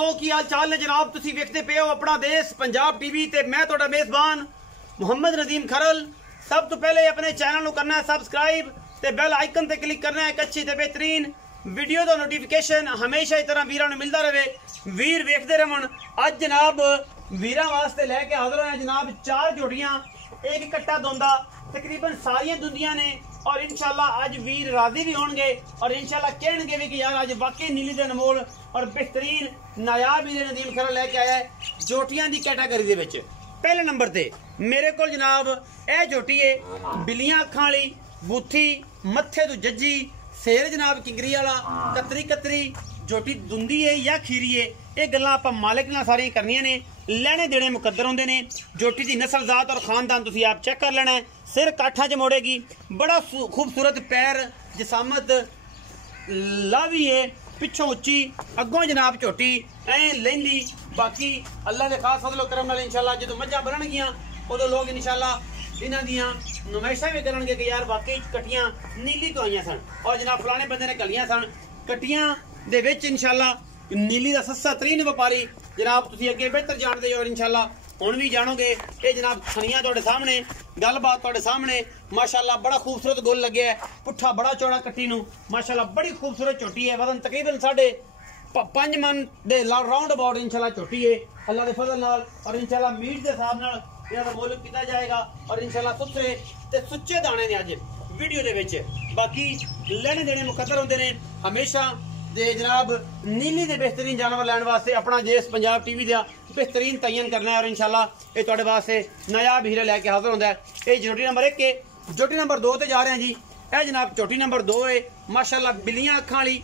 दोस्तों की हाल चाल ने जनाब तुसी वेखते पे हो अपना देश पंजाब टीवी ते मैं तुहाडा मेजबान मुहम्मद नदीम खरल। सब तो पहले अपने चैनल को करना है सबसक्राइब ते बेल आइकन ते क्लिक करना है। एक अच्छी ते बेहतरीन वीडियो का नोटिफिकेशन हमेशा इस तरह वीरां मिलता रहे, वीर वेखते रहन। अज जनाब वीरां वास्ते लैके हाजिर होया जनाब 4 जोड़ियां, एक कट्टा दोंदा तकरीबन सारियां दुंदियां ने और इंशाल्लाह अज वीर राजी भी होंगे और इंशाल्लाह कहणगे भी कि यार अज वाकई नीली दे अनमोल और बेहतरीन नायाब वीर नदीम खरल लैके आया है जोटियां दी कैटागरी दे विच। पहले नंबर ते मेरे को जनाब यह जोटी है बिलियां अखां वाली, बूथी मत्थे तो जज्जी, सेर जनाब किंगरी वाला, कतरी कतरी जोटी दुंदी है या खीरी है। ये गल्लां आपां मालिक नाल सारियां करनियां ने, लैने देने मुकद्दर होंदे ने। जोटी दी नस्ल जात और खानदान तुसीं आप चेक कर लेना है। सिर काठा च मोड़ेगी, बड़ा खूबसूरत पैर, जिसामत लावी है, पिछों उच्ची, अगों जनाब झोटी ऐ लेंदी। बाकी अल्लाह के खास फजलो करम नाल इंशाल्लाह जो मज्जां बनणगियां उदों लोग इंशाल्लाह इन्हां दियां नुमाइशां भी करनगे कि यार वाकई कटियां नीली तो आईयां सन और जनाब फलाने बंदे ने कलियां सन। कटियां दे विच इंशाल्लाह नीली दा सस्ता तरीन व्यापारी जनाब तुसीं अगे बेहतर जानदे हो और इंशाल्लाह हुण भी जानोगे। ये जनाब खनियां तुहाडे सामने, गलबात तुहाडे सामने। माशाल्लाह बड़ा खूबसूरत गोल लगे है, पुट्ठा बड़ा चौड़ा कट्टी नूं माशाल्लाह बड़ी खूबसूरत चोटी है। वजन तकरीबन 5.5 मन दे राउंड अबाउट इंशाल्लाह चोटी है अल्लाह दे फजल नाल। और इंशाल्लाह मीट दे हिसाब नाल इहदा मोल कीता जाएगा और इंशाल्लाह सुथरे ते सुच्चे दाने ने अज वीडियो दे विच। बाकी लेने देने मुकद्दर होंदे ने हमेशा दे जनाब नीली दे बेहतरीन जानवर लैन वास्ते अपना देश पंजाब टीवी का बेहतरीन तयन करना है और इंशाल्लाह ये तुहाडे वास्ते नायाब हीरा लैके हाजिर होंदा है। ये जोटी नंबर 1 है। जोटी नंबर 2 ते जा रहे हैं जी। यह जनाब चोटी नंबर 2 है। माशाल्लाह बिलियां अखां वाली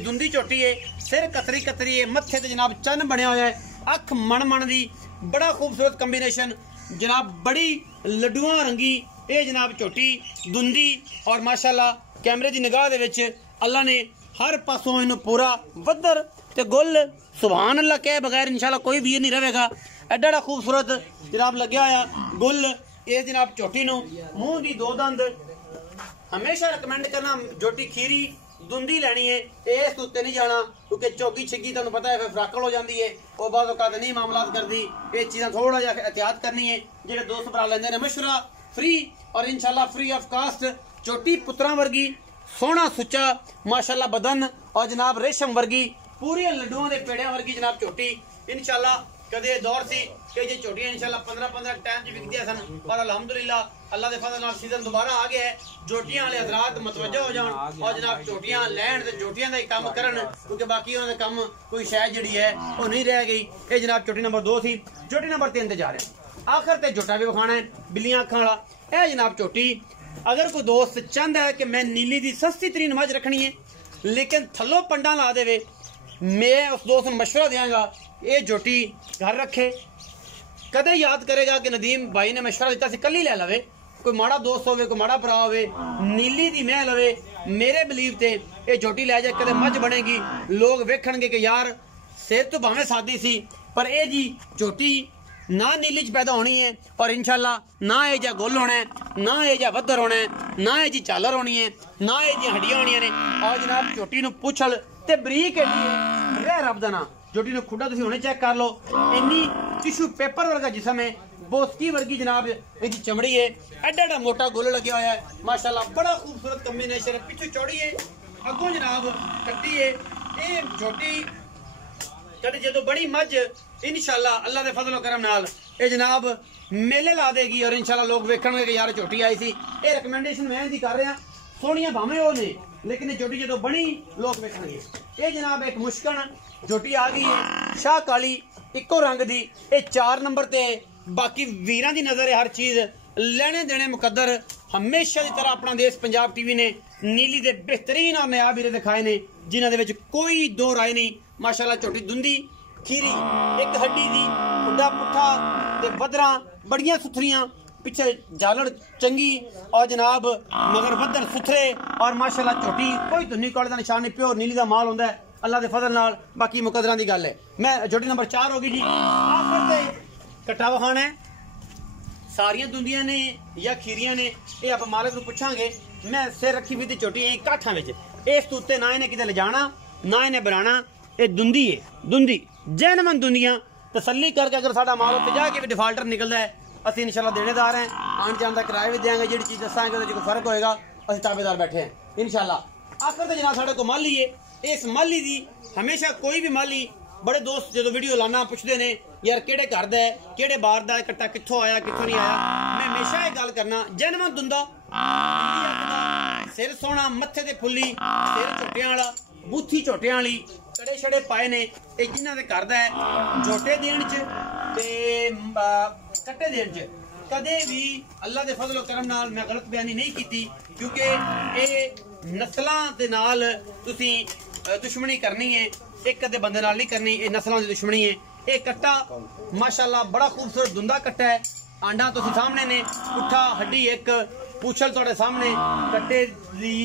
दुंदी चोटी है, सिर कतरी कतरी है, मत्थे ते जनाब चन्न बनया हुआ है, अख मन मन दी, बड़ा खूबसूरत कंबीनेशन जनाब, बड़ी लड्डुआं रंगी ये जनाब चोटी दुंदी। और माशाल्लाह कैमरे की निगाह दे विच अल्लाह ने हर पासों इन्हू पूरा वद्दर ते गुल सुभान अल्लाह कह बगैर इंशाल्लाह कोई वीर नहीं रहेगा। एडा एडा खूबसूरत जनाब लग्या होया गुल ये जनाब चोटी नूं। मुंह दी 2 दंद हमेशा रिकमेंड करना जोटी खीरी दुंदी लैनी है, इस उत्ते नहीं जाना क्योंकि चौकी छिग्गी तुहानूं पता है फिर फ्राकल हो जाती है और बाद औकात नहीं मामलात करती। ये चीज़ां थोड़ा जिहा एहतियात करनी है। जेडे दोस्त भरा लेंदे ने मशवरा फ्री और इंशाल्लाह फ्री ऑफ कास्ट। चोटी पुत्रा वर्गी, सोहना सुच्चा माशाल्लाह बदन और जनाब रेशम वर्गी, पूरी लड्डुओं के पेड़िया वर्गी जनाब चोटी। इंशाल्लाह कदे दौर सी कि जे चोटियां इंशाल्लाह 15-15 टाइम च विकदियां सन पर अल्हम्दुलिल्लाह अल्लाह के फजल नाल सीजन दोबारा आ गया है। जोटियां वाले हजरात मतवज्जो हो जान और जनाब चोटियां लैन ते जोटियां दा ही काम करन क्योंकि बाकी उन्हां दा काम कोई शै जिहड़ी है वो नहीं रह गई। ये जनाब चोटी नंबर 2 सी। चोटी नंबर 3 ते जा रहे हैं। आखिर ते जोटा भी विखाना है बिल्लियां अखां वाला। यह जनाब चोटी अगर कोई दोस्त चाहता है कि मैं नीली दी सस्ती तरीन मझ रखनी है लेकिन थल्लों पंडा ला देवे, मैं उस दोस्त को मशवरा देंगा ये जोटी घर रखे। कदे याद करेगा कि नदीम भाई ने मशवरा दिता सी कल ही ले लवे। कोई माड़ा दोस्त होवे, कोई माड़ा भरा होवे, नीली दी मैं लवे, मेरे बिलीव ते ये जोटी लै जाए कदे मझ बनेगी। लोग वेखणगे कि यार सेहत तो भावें सादी सी पर ये जी जोटी ना नीली च पैदा होनी है और इंशाल्लाह ना ये जा गुल होना है, ना ये जा वद्दर होना है, ना ये जी चालर होनी है, ना ये जी हड्डियां होनी ने। और जनाब चोटी नूं पुछल ते बरीक एडी रह रब दा ना। जोटी नूं खुड्डा तुसीं हुणे चेक कर लो, इन्नी टिशू पेपर वर्गा जिसम है, बोस्की वर्गी जनाब इहदी चमड़ी है, एडा एडा मोटा गुल लग्या होया है माशाल्लाह, बड़ा खूबसूरत कंबीनेशन है। पिछू चौड़ी है, अगों जनाब कट्टी है। ये जोटी कदे जदों बड़ी मझ इंशाल्लाह अल्लाह दे फजल करम नाल ये जनाब मेले ला देगी और इंशाल्लाह लोग वेखणगे कि यार चोटी आई सी। ये रिकमेंडेशन मैं दी कर रहा, सोहणियां भावें हो ने लेकिन ये जोटी जदों बनी लोग वेखणगे। ये जनाब एक मुश्कन जोटी आ गई है, शाह काली इको रंग दी, ये 4 नंबर ते। बाकी वीरां दी नजर है हर चीज लेने देने मुकद्दर। हमेशा की तरह अपना देश पंजाब टीवी ने नीली दे बेहतरीन और नायाब हीरे दिखाए ने जिन्हां दे विच कोई दो राय नहीं। माशाल्लाह चोटी दुंदी खीरी एक हड्डी दी, खुड्डा पुट्ठा ते वदरां बड़ियां सुथरियां, पिछे जालड़ चंगी और जनाब मगर वदर सुथरे और माशाल्लाह चोटी कोई धुन्नी कौड़े का निशान नहीं, प्योर नीली का माल होंदा है अल्लाह के फजल नाल। बाकी मुकदरां दी गल है। मैं जोटी नंबर 4 होगी जी। आखिर ते कट्टा वखाना है, सारियां दुंदियां ने या खीरियां ने ये आप मालिक नूं पुछांगे। मैं सिर रखी हुई चोटी काठां विच, इस तूते ना इन्हें किते ले जाना ना इन्हें बनाना। ये दुंदी है, दुंदी ਜੈਨਮਨ ਦੁਨੀਆ ਤਸੱਲੀ ਕਰਕੇ ਅਗਰ ਸਾਡਾ ਮਾਲ ਉੱਤੇ ਜਾ ਕੇ ਵੀ ਡਿਫਾਲਟਰ ਨਿਕਲਦਾ ਹੈ ਅਸੀਂ ਇਨਸ਼ਾਅੱਲਾ ਦੇਣੇਦਾਰ हैं आने जाने का किराया भी देंगे जी चीज़ दसांगे कोई फर्क होएगा असं ताबेदार बैठे हैं इनशाअल्लाह। आखिर तो जनाब साढ़े को माली है इस माली की हमेशा कोई भी माली बड़े दोस्त जो वीडियो लाना पुछते ने यार केड़े घर दा है केड़े बाहर दा है कट्टा कित्थों आया कित्थों नहीं आया। मैं हमेशा ये गल करना जैनमन दुंदा सिर सोना मत्थे ते फुल्ली सिर झोटियां वाला बूथी झोटियां वाली कड़े छड़े पाए ने जिन्हां दे घर दा है झोटे देण च ते कट्टे देण च कदे भी अल्लाह दे फजल करम नाल मैं गलत बयानी नहीं की क्योंकि ये नस्लां दे नाल तुसी दुश्मनी करनी है एक कदे बंदे नाल नहीं करनी ये नस्लां दी दुश्मनी है। ये कट्टा माशाअल्लाह बड़ा खूबसूरत दुंदा कट्टा है आंडा तुसी सामने ने पुट्ठा हड्डी एक पूछल तुहाडे सामने कट्टे दी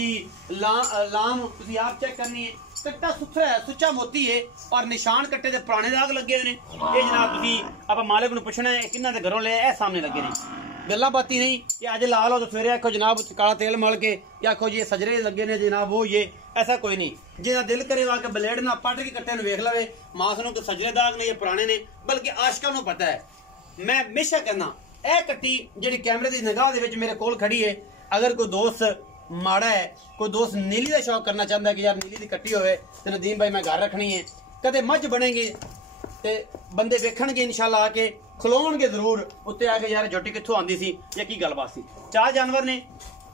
लाम तुसी आप चेक करनी है कट्टा सुथरा है सुच्चा मोती है और निशान कट्टे दे पुराने दाग लगे हुए ने ये जनाब तुसी आप मालिक नूं पुछना है किन्ना दे घरों ले ए सामने लगे ने गल्ला बाती नहीं कि अज ला लो तो सवेरे आखो जनाब काला तेल मल के या आखो जी सजरे लगे ने जनाब वो ये ऐसा कोई नहीं जिन्ना दिल करे वाके ब्लेड ना पट के कट्टे नूं वेख लवे मास नूं कोई सजरे दाग ने ये पुराने ने बल्कि आशिकां नूं पता है। मैं हमेशा कहना ए कट्टी जिहड़ी कैमरे दी निगाह दे विच मेरे कोल खड़ी है अगर कोई दोस्त माड़ा है कोई दोस्त नीली का शौक करना चाहता है कि यार नीली की कट्टी होवे तो नदीम भाई मैं घर रखनी है कदे मझ बनेगी ते बंदे वेखणगे इंशाल्लाह आके खलोणगे जरूर उत्ते आके यार झोटी कित्थों आंदी सी या की गलबात सी। चार जानवर ने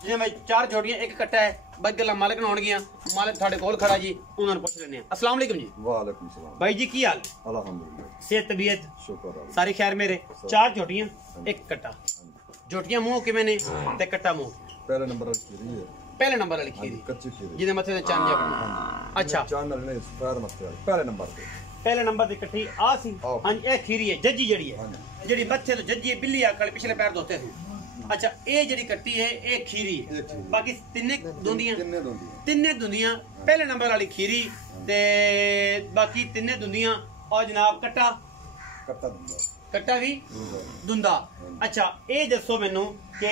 जिवें मैं चार झोटियां एक कट्टा है बाकी गल्लां मालिक नाल होणगियां मालिक तुहाडे कोल खड़ा जी उन्हां नूं पुछ लैंदे आ। अस्सलाम वालेकुम जी। वालेकुम सलाम भाई जी की हाल अल्हम्दुलिल्लाह सेहत तबीयत शुक्र सारी खैर मेरे चार झोटियां एक कट्टा झोटियां मुंह किवें ने ते कट्टा मुंह पहले नंबर वाली खीरी है पहले नंबर वाली खीरी कच्ची खीरी जिहदे मथे ते चांद जा बना अच्छा चांद ने पैर मथे पहले नंबर पे पहले नंबर दी कट्ठी आ सी हां ए खीरी है जज्जी जड़ी है जड़ी मथे तो जज्जी है बिल्ली आकड़ पिछले पैर धोते थे। अच्छा ए जड़ी कट्टी है ए खीरी है बाकी तिन्ने दुंदियां पहले नंबर वाली खीरी ते बाकी तिन्ने दुंदियां और जनाब कट्टा भी दुंदा। अच्छा ये दसो मैनू कि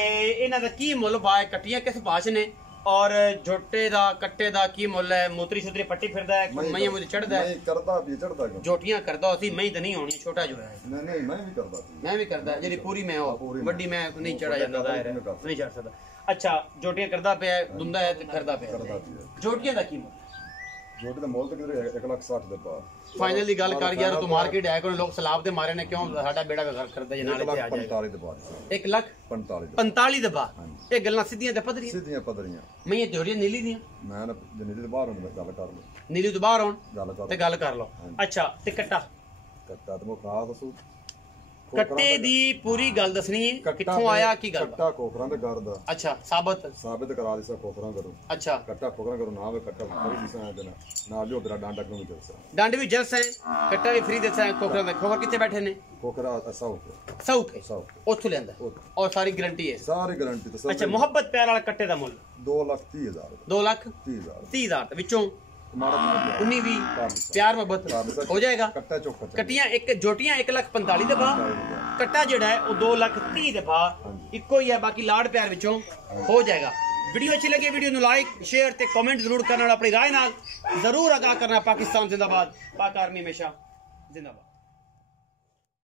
इन्हां दा की मुल भाव कट्टियां किस भाव ने और झोटे दा कट्टे दा की मुल है मोतरी सुतरी पट्टी फिरदा है मईयां मुझे चढ़दा है करदा भी चढ़दा झोटियां करदा होसी मई तो नहीं होनी छोटा जो है नहीं मैं भी करदा जेडी पूरी मैं हो बड़ी मैं नहीं चढ़ा जांदा दायर नहीं चढ़ सकदा। अच्छा झोटियां करदा पे दुंदा है ते करदा पे झोटियां दा की मुल झोटे दा मुल तो किधर 1,60,000 दे बाहर फाइनली गल कर यार तू मार्केट है कोई लोग सलाब दे मारे ने क्यों साडा बेड़ा घर करदा जे नाले ते आ जाए 1,45,000 दे बाहर 1,45,000 दे बाहर ये गल्लां सीधियां ते पदरियां मैं ये जोड़ियां नीली दियां मैं नीली दे बाहर होने गल कर लो नीली तो बाहर होन ते गल कर लो। अच्छा ते कट्टा तो मो खास दसो कट्टे दी पूरी गल दसनी है कित्थों आया की गल कट्टा कोखरां दे घर दा अच्छा साबित करा दिसा कोखरां करो अच्छा कट्टा कोखरां करो ना वे कट्टा फ्री दिसा है देना ना जो तेरा डांड भी जलसा डांड भी जलसा है कट्टा भी फ्री देसा है कोखरां दे खोखर किथे बैठे ने कोखरा सौ के ओथों लेंदा और सारी गारंटी है सारी गारंटी तो अच्छा मोहब्बत प्यार वाला कट्टे दा मुल 2,30,000 विचों 19 भी प्यार मोहब्बत हो जाएगा। कट्टियां एक झोटियां 1,45,000 दे भाव कट्टा जेड़ा है वो 2,30,000 दे भाव इको ही है बाकी लाड़ प्यार विचों हो जाएगा। वीडियो अच्छी लगे वीडियो नु लाइक शेयर ते कमेंट जरूर करना अपनी राय नाल जरूर आगाह करना। पाकिस्तान जिंदाबाद पाक आर्मी हमेशा जिंदाबाद।